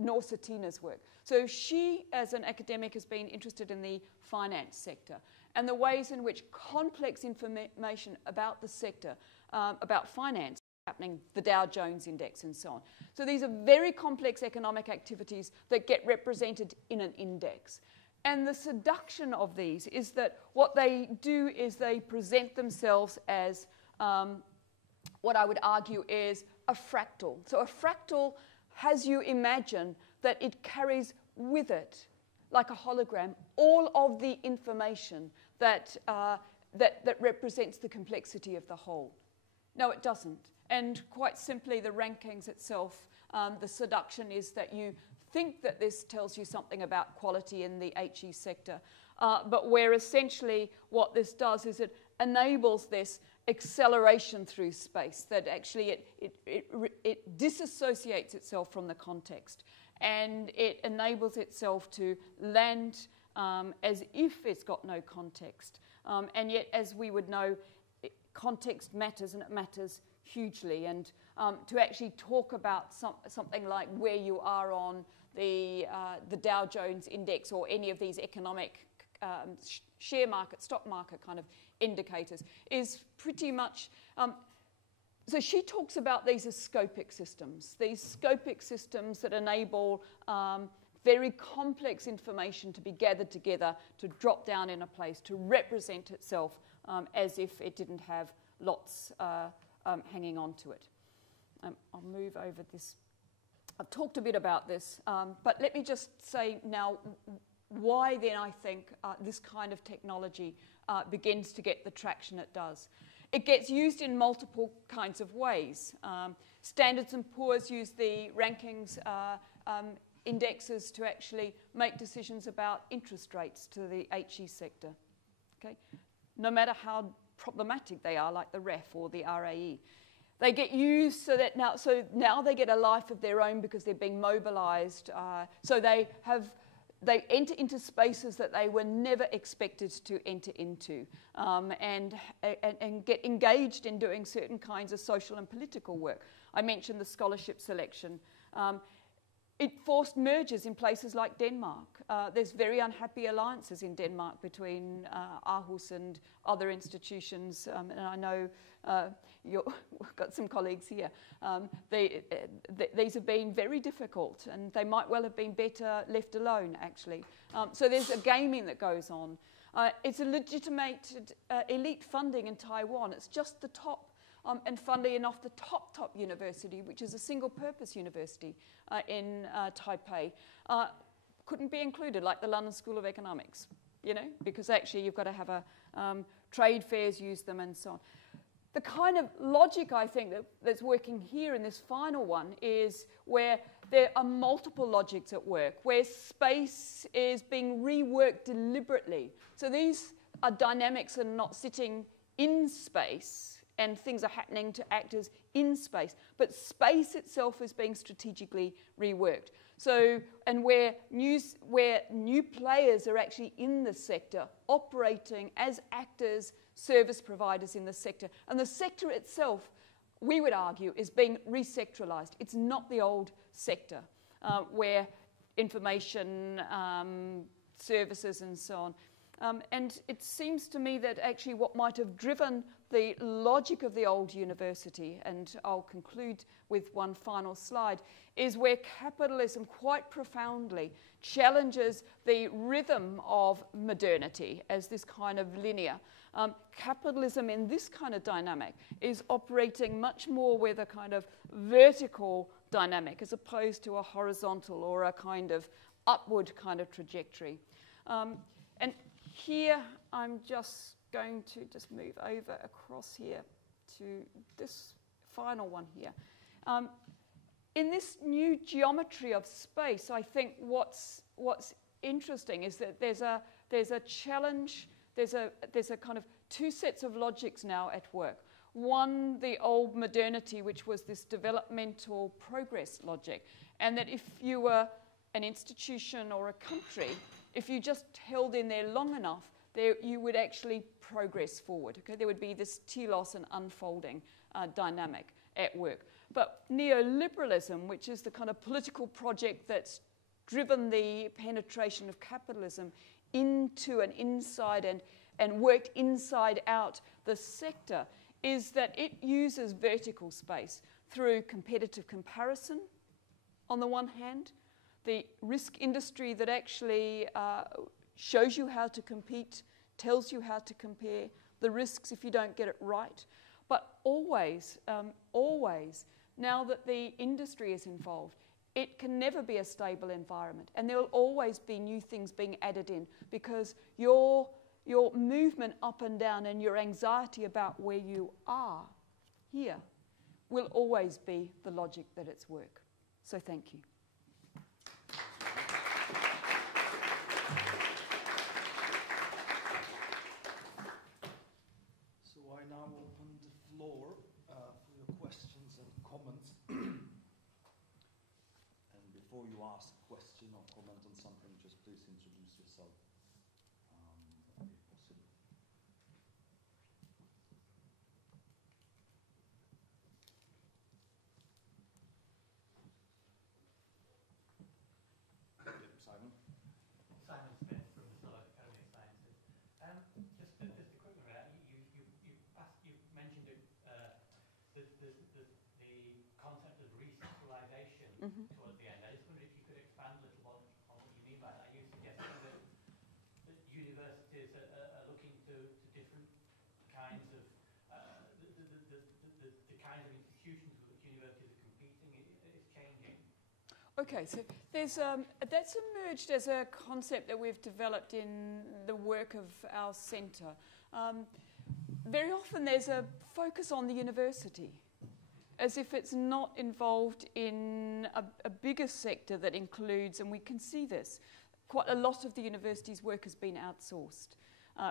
Norsatina's work. So she, as an academic, has been interested in the finance sector and the ways in which complex information about the sector, about finance, happening, the Dow Jones Index and so on. So these are very complex economic activities that get represented in an index. And the seduction of these is that what they do is they present themselves as what I would argue is a fractal. So a fractal has you imagine that it carries with it, like a hologram, all of the information that represents the complexity of the whole. No, it doesn't. And quite simply, the rankings itself, the seduction is that you think that this tells you something about quality in the HE sector, but where essentially what this does is it enables this acceleration through space, that actually it disassociates itself from the context and it enables itself to land as if it's got no context. And yet, as we would know, context matters, and it matters hugely. And to actually talk about something like where you are on the Dow Jones index or any of these economic share market, stock market kind of indicators is pretty much... so she talks about these as scopic systems that enable very complex information to be gathered together, to drop down in a place, to represent itself as if it didn't have lots hanging on to it. I'll move over this. I've talked a bit about this, but let me just say now why then I think this kind of technology begins to get the traction it does. It gets used in multiple kinds of ways. Standards & Poor's use the rankings indexes to actually make decisions about interest rates to the HE sector. Okay? No matter how problematic they are, like the REF or the RAE. They get used so now they get a life of their own because they're being mobilised. So they enter into spaces that they were never expected to enter into, and get engaged in doing certain kinds of social and political work. I mentioned the scholarship selection. It forced mergers in places like Denmark. There's very unhappy alliances in Denmark between Aarhus and other institutions, and I know you've got some colleagues here. These have been very difficult, and they might well have been better left alone, actually. So there's a gaming that goes on. It's a legitimated elite funding in Taiwan. It's just the top. And funnily enough, the top university, which is a single-purpose university in Taipei, couldn't be included, like the London School of Economics, because actually you've got to have trade fairs use them and so on. The kind of logic, I think, that's working here in this final one is where there are multiple logics at work, where space is being reworked deliberately. So these are dynamics that are not sitting in space, and things are happening to actors in space. But space itself is being strategically reworked. So, and where new players are actually in the sector, operating as actors, service providers in the sector. And the sector itself, we would argue, is being resectoralized. It's not the old sector, where information, services and so on. And it seems to me that actually what might have driven the logic of the old university, and I'll conclude with one final slide, is where capitalism quite profoundly challenges the rhythm of modernity as this kind of linear. Capitalism in this kind of dynamic is operating much more with a kind of vertical dynamic as opposed to a horizontal or a kind of upward kind of trajectory. And here I'm just going to just move over across here to this final one here. In this new geometry of space, I think what's interesting is that there's a challenge. There's a kind of two sets of logics now at work. One, the old modernity, which was this developmental progress logic, and that if you were an institution or a country, if you just held in there long enough, you would actually progress forward. Okay? There would be this telos and unfolding dynamic at work. But neoliberalism, which is the kind of political project that's driven the penetration of capitalism into and inside and worked inside out the sector, is that it uses vertical space through competitive comparison on the one hand, the risk industry that actually shows you how to compete, tells you how to compare the risks if you don't get it right. But always, now that the industry is involved, it can never be a stable environment. And there will always be new things being added in because your movement up and down and your anxiety about where you are here will always be the logic that it's work. So thank you. So I now open the floor for your questions and comments. And before you ask a question or comment on something, just please introduce yourself, if possible. concept of re-specialization towards the end. I just wondered if you could expand a little on what you mean by that. Are you suggesting that universities are looking to different kinds of the kinds of institutions with which universities are competing is changing? Okay, so there's that's emerged as a concept that we've developed in the work of our centre. Very often there's a focus on the university, as if it's not involved in a bigger sector that includes, and we can see this, quite a lot of the university's work has been outsourced.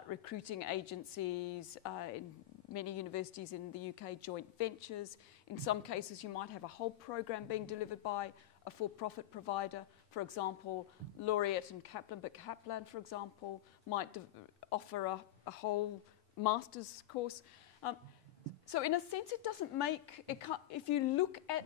Recruiting agencies, in many universities in the UK, joint ventures. In some cases, you might have a whole program being delivered by a for-profit provider. For example, Laureate and Kaplan, but Kaplan, for example, might offer a whole master's course. So in a sense, it doesn't make, if you look at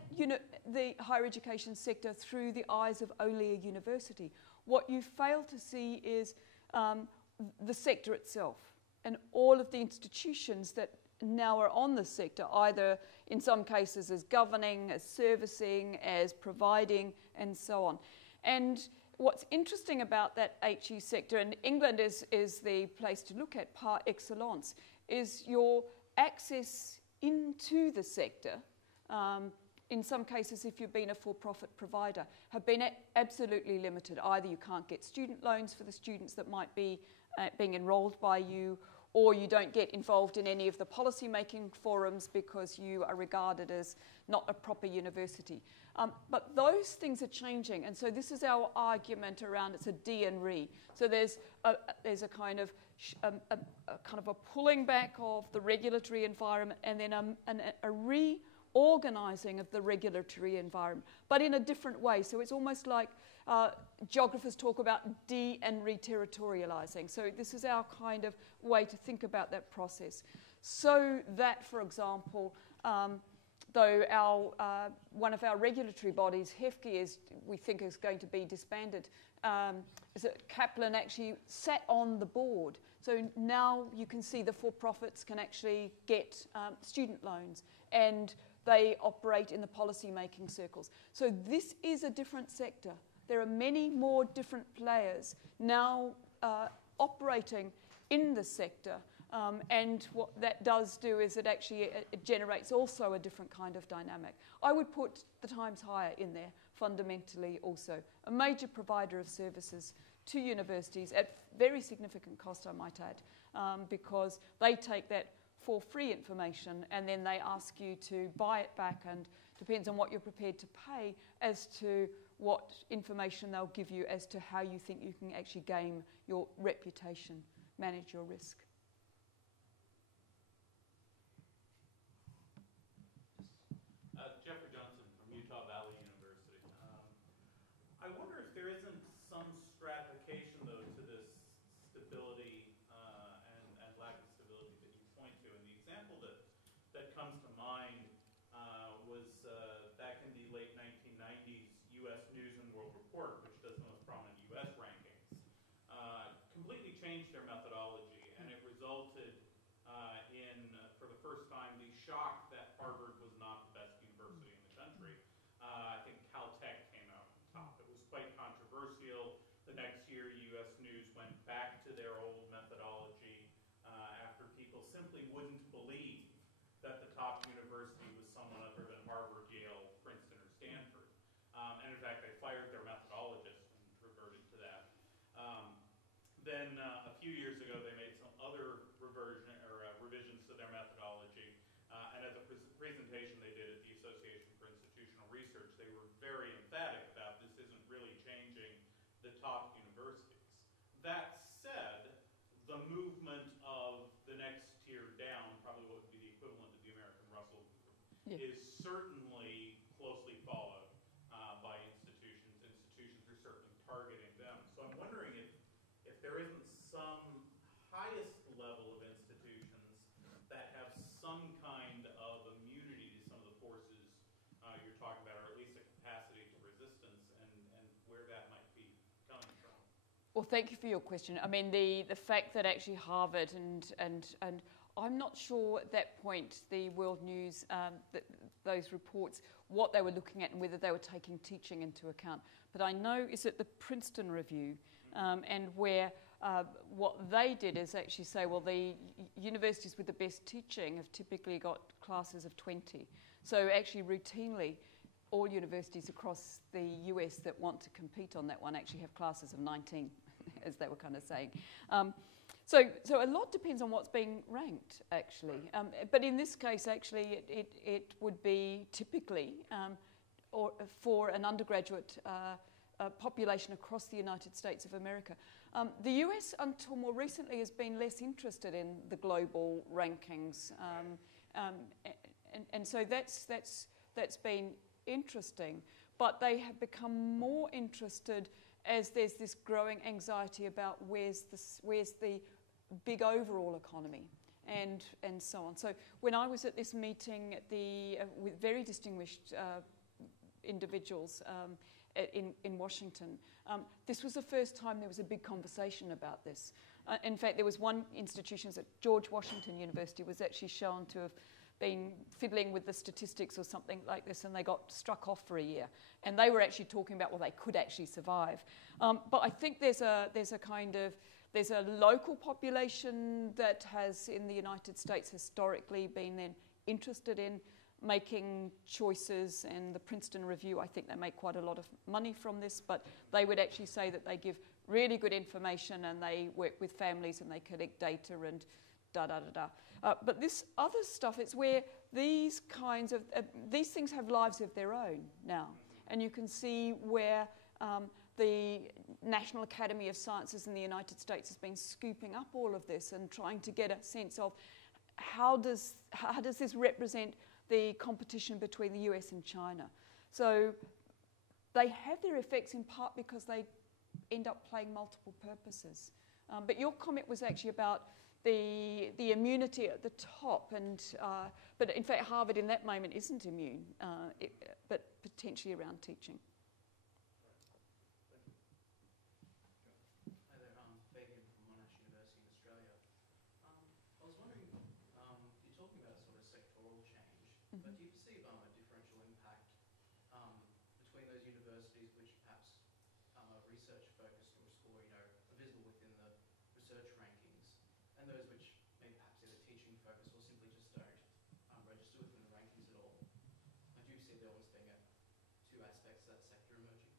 the higher education sector through the eyes of only a university, what you fail to see is the sector itself and all of the institutions that now are on the sector, either in some cases as governing, as servicing, as providing, and so on. And what's interesting about that HE sector, and England is the place to look at par excellence, is your access into the sector. In some cases, if you've been a for-profit provider, have been absolutely limited. Either you can't get student loans for the students that might be being enrolled by you, or you don't get involved in any of the policy-making forums because you are regarded as not a proper university. But those things are changing, and so this is our argument around it's a D and re. So there's a kind of a pulling back of the regulatory environment, and then a reorganising of the regulatory environment, but in a different way. So it's almost like geographers talk about de and re-territorialising. So this is our kind of way to think about that process. So that, for example, though one of our regulatory bodies, HEFCE, we think is going to be disbanded, is that Kaplan actually sat on the board. So now you can see the for-profits can actually get student loans, and they operate in the policy-making circles. So this is a different sector. There are many more different players now operating in the sector. And what that does do is it actually it generates also a different kind of dynamic. I would put the Times Higher in there fundamentally also. A major provider of services to universities at very significant cost, I might add, because they take that for free information and then they ask you to buy it back, and depends on what you're prepared to pay as to what information they'll give you as to how you think you can actually game your reputation, manage your risk. I wonder if there isn't some stratification, though, to this stability and lack of stability that you point to. And the example that comes to mind was back in the late 1990s, U.S. News and World Report, which does the most prominent U.S. rankings, completely changed their methodology, and it resulted in, for the first time, the shock that Harvard was not the best university in the country. I think Caltech came out on top. It was quite controversial. The next year, U.S. News went back to their old methodology after people simply wouldn't believe that the top university was someone other than Harvard, Yale, Princeton, or Stanford. And in fact, they fired their methodologist and reverted to that. Then a few years ago, they made some other revisions to their methodology. And at the presentation they did at the Association for Institutional Research, they were very emphatic about this isn't really changing the top universities. That said, the movement of the next tier down, probably what would be the equivalent of the American Russell group, is certainly closely followed by institutions. Institutions are certainly targeting them. So I'm wondering if there isn't some highest level of institutions that have some kind of immunity to some of the forces you're talking about, or at least a capacity to resistance, and where that might be coming from. Well, thank you for your question. I mean, the fact that actually Harvard and I'm not sure at that point, the World News, those reports, what they were looking at and whether they were taking teaching into account. But I know is at the Princeton Review, and where what they did is actually say, well, the universities with the best teaching have typically got classes of 20. So actually routinely, all universities across the US that want to compete on that one actually have classes of 19, as they were kind of saying. So a lot depends on what's being ranked, actually. But in this case, actually, it would be typically or for an undergraduate population across the United States of America. The US, until more recently, has been less interested in the global rankings, and so that's been interesting. But they have become more interested as there's this growing anxiety about where's the big overall economy, and so on. So when I was at this meeting at with very distinguished individuals in Washington, this was the first time there was a big conversation about this. In fact, there was one institution at George Washington University was actually shown to have been fiddling with the statistics or something like this, and they got struck off for a year. And they were actually talking about, well, they could actually survive. But I think there's a local population that has, in the United States, historically been then interested in making choices, and the Princeton Review, I think they make quite a lot of money from this, but they would actually say that they give really good information and they work with families and they collect data and da-da-da-da. But this other stuff, it's where these kinds of, these things have lives of their own now. And you can see where the National Academy of Sciences in the United States has been scooping up all of this and trying to get a sense of how does this represent the competition between the US and China. So they have their effects in part because they end up playing multiple purposes. But your comment was actually about the immunity at the top, and but in fact Harvard in that moment isn't immune, but potentially around teaching. Hi there, I'm Fabian from Monash University in Australia. I was wondering, you're talking about a sort of sectoral change, but do you perceive a differential impact between those universities which perhaps are research focused or score, are visible within the research rankings, and those which may perhaps either teaching focus or simply just don't register within the rankings at all? I do see there almost being two aspects of that sector emerging.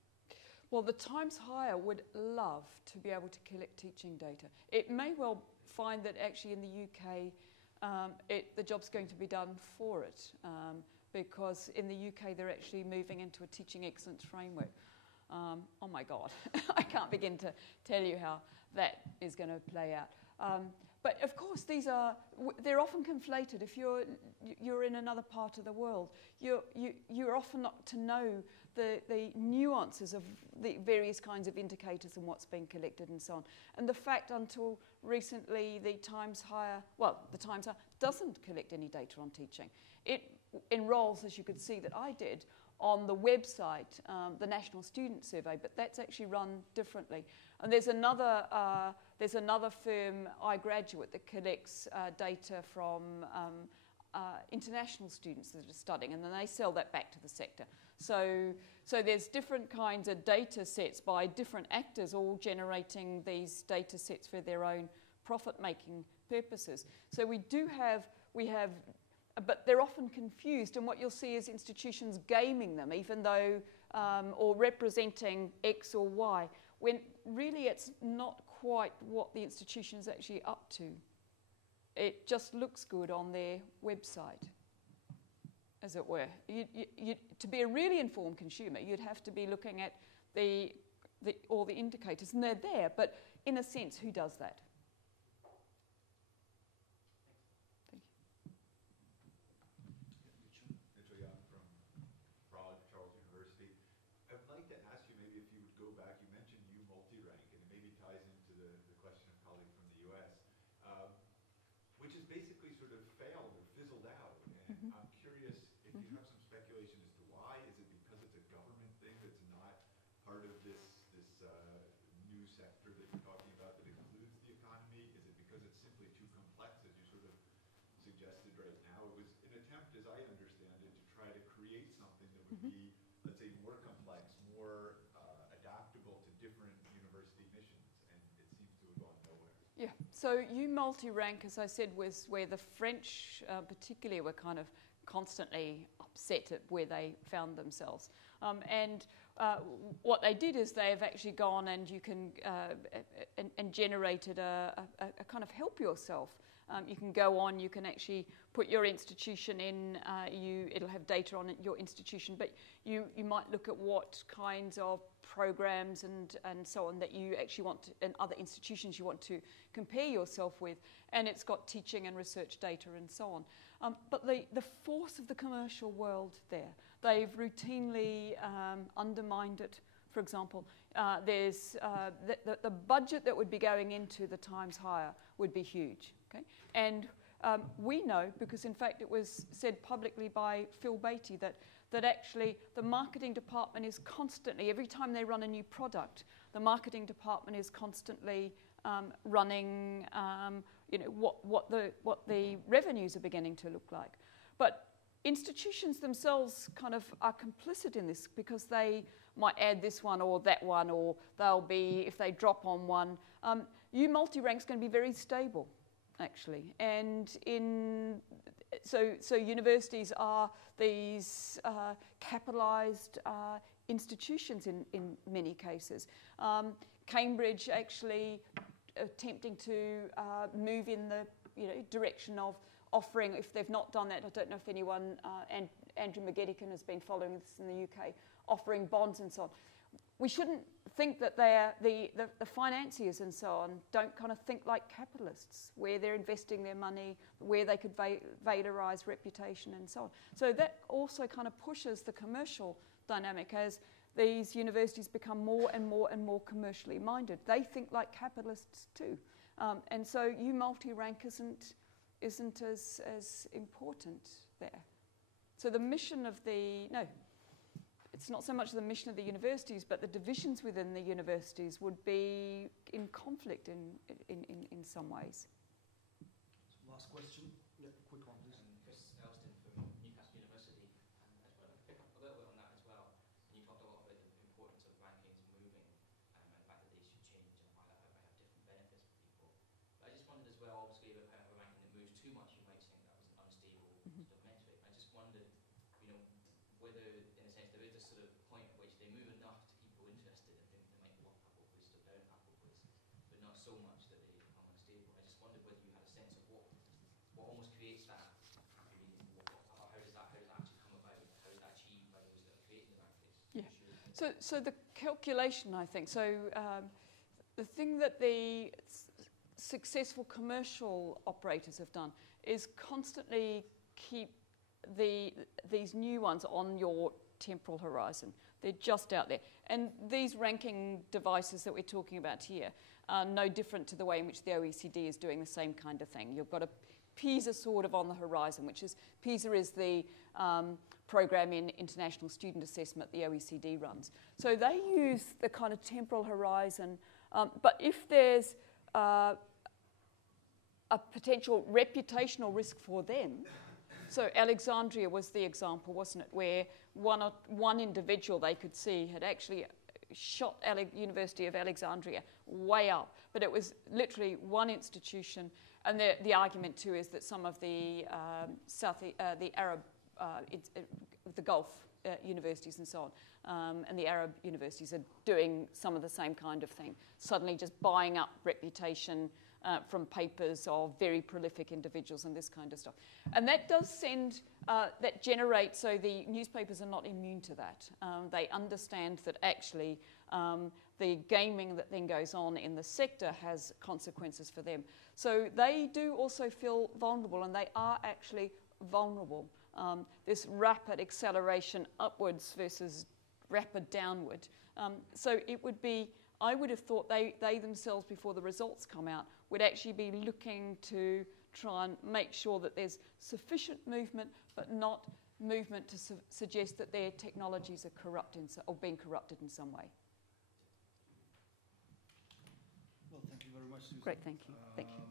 Well, the Times Higher would love to be able to collect teaching data. It may well find that actually in the UK the job's going to be done for it, because in the UK they're actually moving into a teaching excellence framework. Oh my God, I can't begin to tell you how that is going to play out. But of course, they're often conflated. If you're in another part of the world, you're often not to know the nuances of the various kinds of indicators and what's being collected and so on. And the fact until recently the Times Higher doesn't collect any data on teaching. It enrolls, as you could see that I did, on the website, the National Student Survey, but that's actually run differently. And there's another firm, iGraduate, that collects data from international students that are studying, and then they sell that back to the sector. So there's different kinds of data sets by different actors, all generating these data sets for their own profit-making purposes. So we have, but they're often confused, and what you'll see is institutions gaming them, even though, or representing X or Y, when really it's not quite what the institution is actually up to. It just looks good on their website, as it were. To be a really informed consumer, you'd have to be looking at all the indicators, and they're there, but in a sense, who does that? Thank you. From Prague, Charles University. I'd like to ask you maybe if you would go back, you mentioned U multi-rank, and it maybe ties into the question of colleague from the US, which has basically sort of failed or fizzled out. And I'm curious if you have some speculation as to why. Is it because it's a government thing that's not part of this new sector that you're talking about that includes the economy? Is it because it's simply too complex, as you sort of suggested right now. It was an attempt, as I understand it, to try to create something that would be, let's say, more complex, more adaptable to different university missions, and it seems to have gone nowhere. Yeah, so U-multi-rank, as I said, was where the French particularly were kind of constantly upset at where they found themselves. And what they did is they've actually gone and you can and generated a kind of help yourself. You can go on, you can actually put your institution in, it'll have data on your institution, but you might look at what kinds of programs and so on that you actually want to, and other institutions you want to compare yourself with, and it's got teaching and research data and so on. But the force of the commercial world there, they've routinely undermined it. For example, there's the budget that would be going into the Times Higher would be huge. Okay? And we know, because in fact it was said publicly by Phil Beatty, that actually the marketing department is constantly, every time they run a new product, the marketing department is constantly running what the revenues are beginning to look like. But institutions themselves kind of are complicit in this because they might add this one or that one, or they'll be, if they drop on one, U-multi-rank's going to be very stable, actually. And so universities are these capitalized institutions in many cases. Cambridge actually attempting to move in the direction of offering, if they've not done that, I don't know if anyone, Andrew McGettigan has been following this in the UK, offering bonds and so on. We shouldn't think that they're the financiers and so on don't kind of think like capitalists, where they're investing their money, where they could valorize reputation and so on. So that also kind of pushes the commercial dynamic as these universities become more and more and more commercially minded. They think like capitalists too. And so U-multi-rank isn't as important there. So the mission of it's not so much the mission of the universities, but the divisions within the universities would be in conflict in some ways. So last question. Yeah, quick one, please. Chris Elston from Newcastle University. I just want to pick up a little bit on that as well. And you talked a lot about the importance of rankings moving and the fact that they should change and why that might have different benefits for people. But I just wondered as well, obviously, if a ranking that moves too much, you might think that was an unstable sort of metric. I just wondered, whether, in a sense, there is a sort of point at which they move enough to keep people interested and think they might go up a couple of places or down a couple of places, but not so much that they become unstable. I just wondered whether you had a sense of what almost creates that. How does that actually come about? How is that achieved by those that are creating the rankings? Yeah. So the calculation, I think. So the thing that the successful commercial operators have done is constantly keep these new ones on your temporal horizon. They're just out there. And these ranking devices that we're talking about here are no different to the way in which the OECD is doing the same kind of thing. You've got a PISA sort of on the horizon, which is, PISA is the program in international student assessment the OECD runs. So they use the kind of temporal horizon, but if there's a potential reputational risk for them, so Alexandria was the example, wasn't it, where one individual they could see had actually shot University of Alexandria way up, but it was literally one institution. And the argument too is that some of the the Gulf universities and so on, and the Arab universities are doing some of the same kind of thing, suddenly just buying up reputation from papers of very prolific individuals and this kind of stuff. And that does that generates, so the newspapers are not immune to that. They understand that actually the gaming that then goes on in the sector has consequences for them. So they do also feel vulnerable, and they are actually vulnerable. This rapid acceleration upwards versus rapid downward. So it would be, I would have thought they themselves, before the results come out, would actually be looking to try and make sure that there's sufficient movement, but not movement to suggest that their technologies are corrupt or being corrupted in some way. Well, thank you very much, Susan. Great, thank you. Thank you.